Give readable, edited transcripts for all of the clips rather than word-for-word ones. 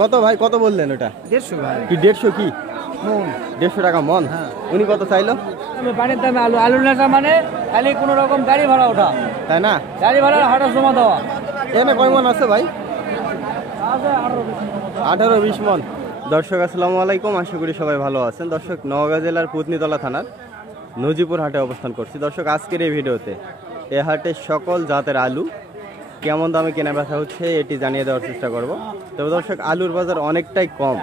কত ভাই, কত বললেন ওটা? 150 ভাই। কি 150 কি মন 150 টাকা মন? হ্যাঁ। উনি কত চাইলো? পানির দামে আলু আলু নেতা মানে খালি কোনো রকম গাড়ি ভাড়া ওঠা, তাই না? গাড়ি ভাড়া হাটা জমা দেওয়া। এখানে কয় মন আছে ভাই? 18-20 মন। দর্শক আসসালামু আলাইকুম, আশা করি সবাই ভালো আছেন। দর্শক, নওগাঁ জেলার পুতনিতলা থানার নজিপুর হাটে অবস্থান করছি। দর্শক, আজকের এই ভিডিওতে এ হাটে সকল জাতের আলু কেমন দামে কেনা বেচা হচ্ছে এটি জানিয়ে দেওয়ার চেষ্টা করব। তবে দর্শক, আলুর বাজার অনেকটাই কম।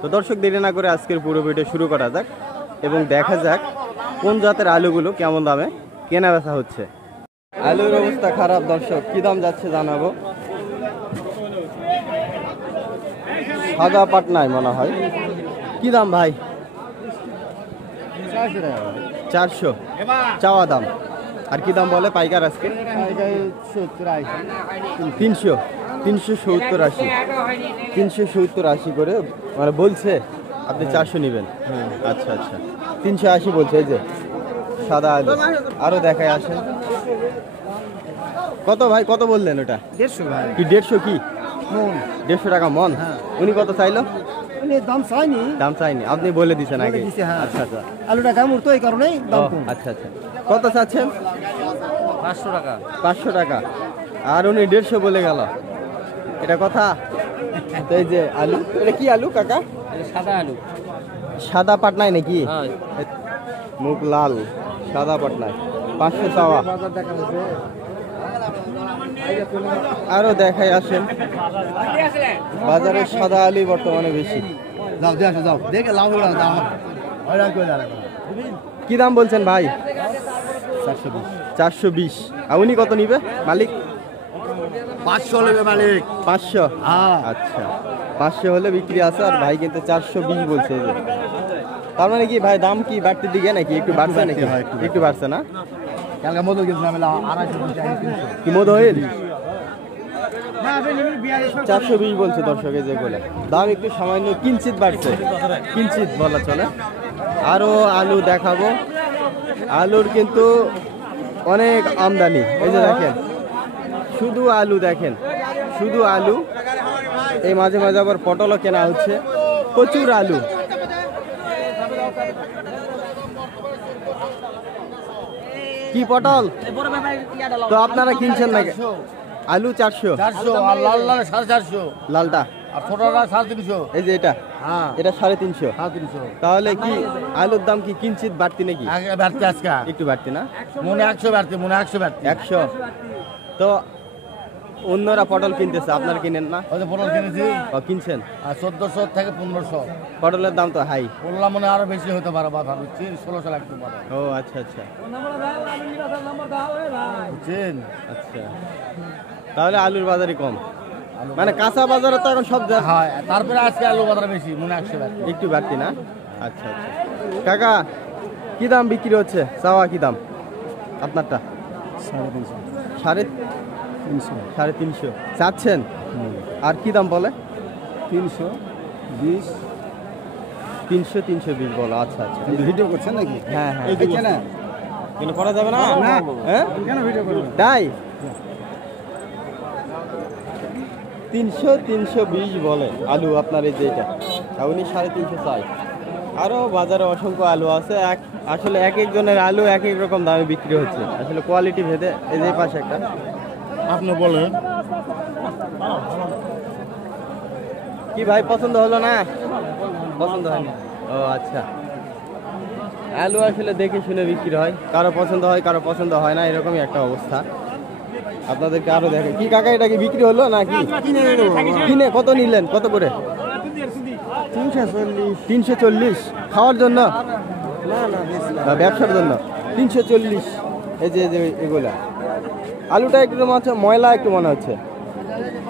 তো দর্শক, দেরি না করে আজকের পুরো ভিডিও শুরু করা যাক এবং দেখা যাক কোন জাতের আলুগুলো কেমন দামে কেনা বেচা হচ্ছে। আলুর অবস্থা খারাপ দর্শক, কি দাম যাচ্ছে জানাবো। সাদা পাটনায় মনে হয়। কি দাম ভাই? 400 চাওয়া দাম। আর কি দাম বলে পাইকার আজকে? 300 370-80 370-80 করে মানে বলছে। আপনি 400 নেবেন? আচ্ছা আচ্ছা, 380 বলছে। এই যে সাদা আলু আরো দেখায় আসেন। কত ভাই, কত বললেন ওটা? 150 ভাই। কি 150 কি মন 150 টাকা মন? উনি কত চাইলো? দাম চাইনি, দাম চাইনি, আপনি বলে দিচ্ছেন আগে। আচ্ছা আচ্ছা, আলুটা দাম উঠতো এই কারণেই দাম কম। আচ্ছা আচ্ছা, কত চাচ্ছেন? 500 টাকা। 500 টাকা। আর উনি 150 বলে গেল, এটা কথা? তো এই যে আলু, এটা কি আলু কাকা? সাদা আলু, সাদা পাটনায় নাকি? হ্যাঁ। মুখ লাল, সাদা পাটনায় 500 চাওয়া। আরো দেখাই আসেন। বাজারে সাদা আলু বর্তমানে বেশি। যাও দেখে লাভ হলো না। কি দাম বলছেন ভাই? 420। 420। আর উনি কত নিবে মালিক? 500 নেবে মালিক। 500? হ্যাঁ। আচ্ছা, 500 হলে বিক্রি আছে। আর ভাই কিন্তু 420 বলছে। এই যে, তার মানে কি ভাই দাম কি বাড়তির দিকে নাকি একটু বাড়ছে নাকি? একটু বাড়ছে না? কালকে মধু কিনছিলাম 250 কি মধু হইল? 420 বলছে দর্শক। এই যেগুলো দাম একটু সামান্য কিঞ্চিত বাড়ছে, কিঞ্চিত বলা চলে। আরো আলু দেখাবো। আলুর কিন্তু অনেক আমদানি। এই যে দেখেন, শুধু আলু দেখেন, শুধু আলু। এই মাঝে মাঝে আবার পটলও কেনা হচ্ছে, প্রচুর আলু। কি পটল তো আপনারা কিনছেন নাকি? আলু 400 আর লাল লাল 450, লালটা, আর ছোটটা 350। এই যে এটা, হ্যাঁ, এটা 350। 350। তাহলে কি আলুর দাম কি কিঞ্চিত বাড়তি নাকি? আগে বাড়তে আজকে একটু বাড়তি না? মনে 100 বাড়তে, মনে 100 বাড়তে। 100। তো অন্যরা পটল কিনতেছে, আপনারা কিনেন না? ওই যে পটল কিনেছি, কিনছেন? আর 1400 থেকে 1500। পটলের দাম তো হাই। বললাম মনে আরো বেশি হতে পারে, বাধা বুঝছি, 1600 লাগতে পারে। ও আচ্ছা আচ্ছা বুঝছেন? আচ্ছা, তাহলে আলুর বাজারই কম, মানে কাঁচা বাজারে তো এখন সব হ্যাঁ, তারপরে আজকে আলু বাজার বেশি, মনে 100 বাড়তে। একটু বাড়তি না? আচ্ছা আচ্ছা। কাকা, কি দাম বিক্রি হচ্ছে? চাওয়া কি দাম আপনারটা? 350। 350 চাচ্ছেন? আর কি দাম বলে? 320। 320 বলো। আচ্ছা আচ্ছা, ভিডিও করছেন নাকি? হ্যাঁ হ্যাঁ। এই দেখেন না, কেন করা যাবে না? হ্যাঁ, কেন ভিডিও করবেন? তাই 320 বলে আলু আপনার। এই যে এটা, আর উনি 350 চাই। আরও বাজারে অসংখ্য আলু আছে। আসলে এক একজনের আলু এক এক রকম দামে বিক্রি হচ্ছে, আসলে কোয়ালিটি ভেদে। এই যে পাশে একটা, আপনি বলেন কি ভাই পছন্দ হলো না? পছন্দ হয়নি? ও আচ্ছা, আলু আসলে দেখে শুনে বিক্রি হয়, কারো পছন্দ হয় কারো পছন্দ হয় না, এরকমই একটা অবস্থা। আপনাদেরকে আরো দেখে। কি কাকা, এটা কি বিক্রি হলো নাকি? কিনে কত নিলেন, কত করে? 340। খাওয়ার জন্য না ব্যবসার জন্য? 340। এই যে এগুলা আলুটা একটু ময়লা, একটু মনে হচ্ছে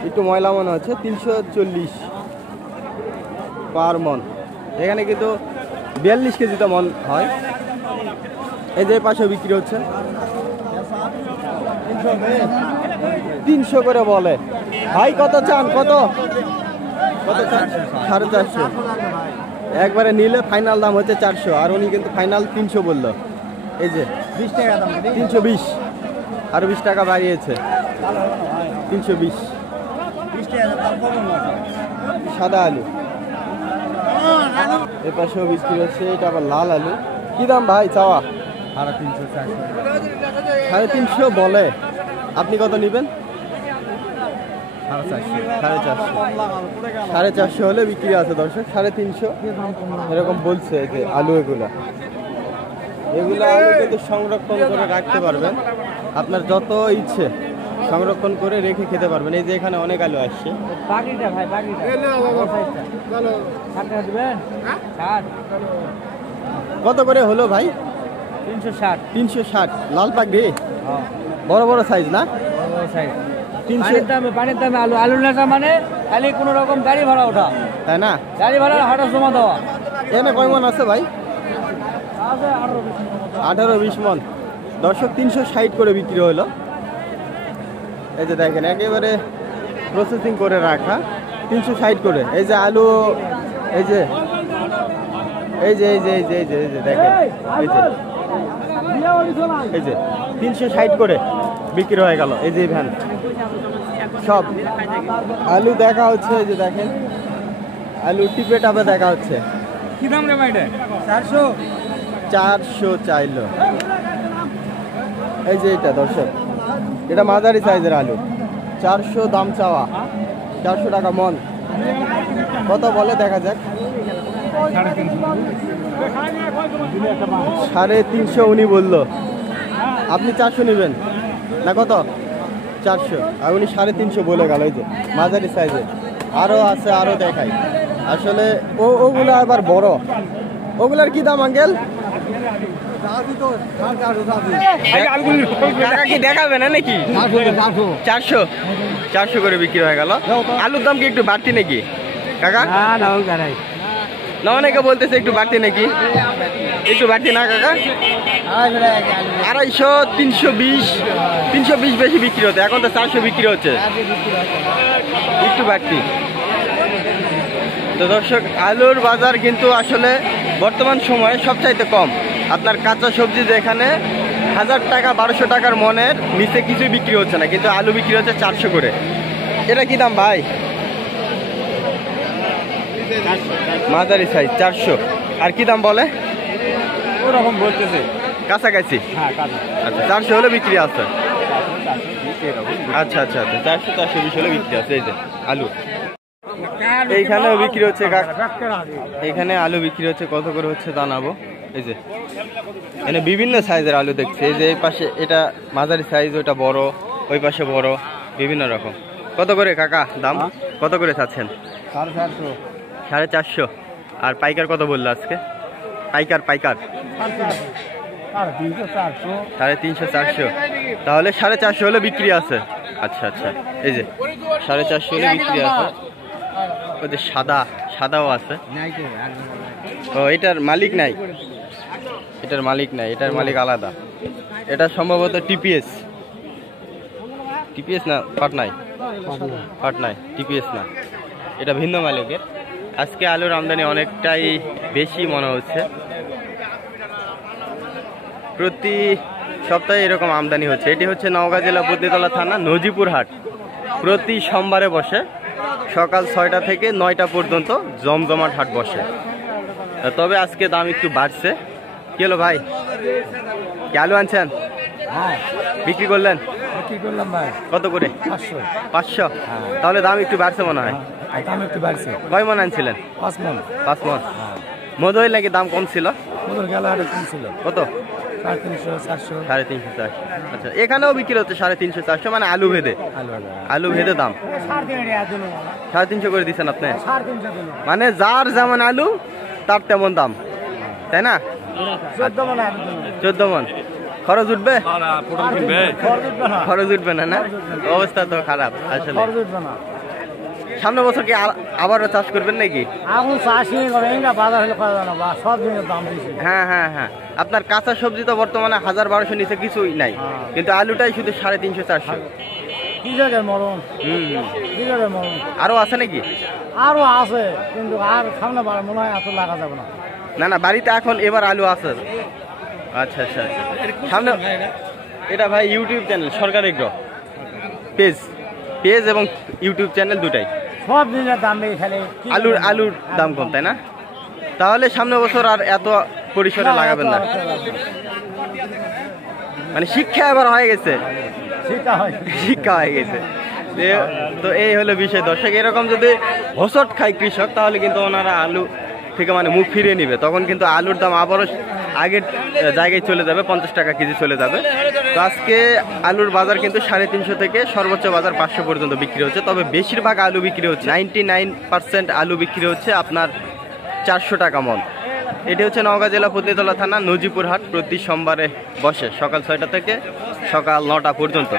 একটু ময়লা মনে হচ্ছে। 340 পার মন। এখানে কিন্তু 42 কেজিতে মন হয়। এই যে পাশে বিক্রি হচ্ছে 300 করে বলে। ভাই কত চান? কত কত চান? 450। একবারে নিলে ফাইনাল দাম হচ্ছে 400, আর উনি কিন্তু ফাইনাল 300 বললো। এই যে 20 টাকা দাম। 320, আরো 20 টাকা বাড়িয়েছে। 320। 20 টাকা দাম কম না। সাদা আলু, এ পাশেও বিক্রি হচ্ছে। এটা আবার লাল আলু। কি দাম ভাই চাওয়া? 350 বলে। আপনি কত নেবেন? 450 হলে বিক্রি আছে দর্শক। 350 এরকম বলছে যে আলু। এগুলো আলু কিন্তু সংরক্ষণ করে রাখতে পারবেন, আপনার যত ইচ্ছে সংরক্ষণ করে রেখে খেতে পারবেন। এই যে এখানে অনেক আলু আসছে। কত করে হলো ভাই? 360। লাল পাগড়ি বড় বড় সাইজ না? 300 পানির দামে আলু, আলুর নেশা মানে খালি কোনো রকম গাড়ি ভাড়া ওঠা, তাই না? গাড়ি ভাড়া হাটা জমা দেওয়া। এখানে কয় মন আছে ভাই? 18-20 মন দর্শক। 360 করে বিক্রি হলো। এই যে দেখেন একেবারে প্রসেসিং করে রাখা, 360 করে। এই যে আলু, এই যে দেখেন, এই যে 360 করে বিক্রি হয়ে গেল। এই যে ভ্যান সব আলু দেখা হচ্ছে। এই যে দেখেন আলু টিপে টাপে দেখা হচ্ছে। কি দাম রে ভাই? 400 চাইলো। এই যে এটা দর্শক, এটা মাঝারি সাইজের আলু। 400 দাম চাওয়া, 400 টাকা মন। কত বলে দেখা যাক। 350 উনি বললো। আপনি 400 নেবেন না? কত? 400। আর উনি 350 বলে গেল। এই যে মাঝারি সাইজের আরো আছে, আরো দেখাই। আসলে ওগুলো আবার বড়। ওগুলার কি দাম আঙ্কেল? কি দেখাবে না নাকি? 400 করে বিক্রি হয়ে গেল। আলুর দাম কি একটু বাড়তি নাকি কাকা? না, অনেকে বলতেছে একটু বাড়তি নাকি? একটু বাড়তি না কাকা? 250, 320 বেশি বিক্রি হতো, এখন তো 400 বিক্রি হচ্ছে, একটু বাড়তি। তো দর্শক আলুর বাজার কিন্তু আসলে বর্তমান সময়ে সবচাইতে কম। আপনার কাঁচা সবজি যেখানে 1000 টাকা 1200 টাকার মনের নিচে কিছুই বিক্রি হচ্ছে না, কিন্তু আলু বিক্রি হচ্ছে 400 করে। এটা কি দাম ভাই? মাঝারি সাইজ 400। আর কি দাম বলে? ওরকম বলতেছে কাছাকাছি। আচ্ছা 400 হলে বিক্রি আছে। আচ্ছা 420 হলে বিক্রি আছে। এই যে আলু এইখানেও বিক্রি হচ্ছে। এখানে আলু বিক্রি হচ্ছে, কত করে হচ্ছে জানাবো। এই যে এখানে বিভিন্ন সাইজের আলু দেখছে। এই যে এই পাশে এটা মাঝারি সাইজ, ওইটা বড়, ওই পাশে বড়, বিভিন্ন রকম। কত করে কাকা দাম? কত করে চাচ্ছেন? 450। আর পাইকার কত বললো আজকে? পাইকার 350 400। তাহলে 450 হলে বিক্রি আছে। আচ্ছা এই যে 450 হলে বিক্রি আছে। ওই যে সাদাও আছে। ও এটার মালিক নাই, এটার মালিক আলাদা। এটা সম্ভবত টিপিএস না পাটনাই, টিপিএস না, এটা ভিন্ন মালিকের। আজকে আলুর আমদানি অনেকটাই বেশি মনে হচ্ছে। প্রতি সপ্তাহে এরকম আমদানি হচ্ছে। এটি হচ্ছে নওগাঁ জেলা পুতনিতলা থানা নজিপুর হাট। প্রতি সোমবারে বসে, সকাল 6টা থেকে 9টা পর্যন্ত জমজমাট হাট বসে। তবে আজকে দাম একটু বাড়ছে। কি হলো ভাই, কি আলু আনছেন? বিক্রি করলেন? ভাই। কত করে? 500। তাহলে দাম একটু বাড়ছে মনে হয়। দাম একটু বাড়ছে। কয় মন আনছিলেন? 5 মন। 5 মন। মধুই লাগে দাম কম ছিল? কত? 350 400। 350 400। আচ্ছা এখানেও বিক্রি হচ্ছে 350 400, মানে আলু ভেদে দাম। 350 করে দিচ্ছেন আপনি? মানে যার যেমন আলু তার তেমন দাম, তাই না? 14 মন। খরচ উঠবে? খরচ উঠবে না? অবস্থা তো খারাপ আসলে। সামনে বছর কি আবারও চাষ করবেন নাকি? হ্যাঁ। আপনার কাঁচা সবজি তো বর্তমানে 1000-1200 নিচে কিছুই নাই, কিন্তু আলুটাই শুধু 350 400। আরো আছে নাকি? আরো আছে, কিন্তু আর সামনে মনে হয় এত লাগা যাবে না। না বাড়িতে এখন এবার আলু আছে। আচ্ছা সামনে এটা ভাই ইউটিউব চ্যানেল সরকারি পেজ এবং ইউটিউব চ্যানেল দুটাই সব জিনিসের দাম বেশি খালি কি আলুর বলবো? আলুর দাম কম তাই না? তাহলে সামনে বছর আর এত পরিসরে লাগাবেন না, মানে শিক্ষা এবার হয়ে গেছে, সেটা হয় শিক্ষা হয়ে গেছে। তো এই হলো বিষয় দর্শক। এরকম যদি হোঁচট খায় কৃষক তাহলে কিন্তু ওনারা আলু থেকে মানে মুখ ফিরিয়ে নিবে, তখন কিন্তু আলুর দাম আবারও আগের জায়গায় চলে যাবে, 50 টাকা কেজি চলে যাবে। তো আজকে আলুর বাজার কিন্তু 350 থেকে সর্বোচ্চ বাজার 500 পর্যন্ত বিক্রি হচ্ছে। তবে বেশিরভাগ আলু বিক্রি হচ্ছে 99% আলু বিক্রি হচ্ছে আপনার 400 টাকা মন। এটি হচ্ছে নওগাঁ জেলা পত্নীতলা থানা নজিপুর হাট, প্রতি সোমবারে বসে সকাল 6টা থেকে সকাল 9টা পর্যন্ত।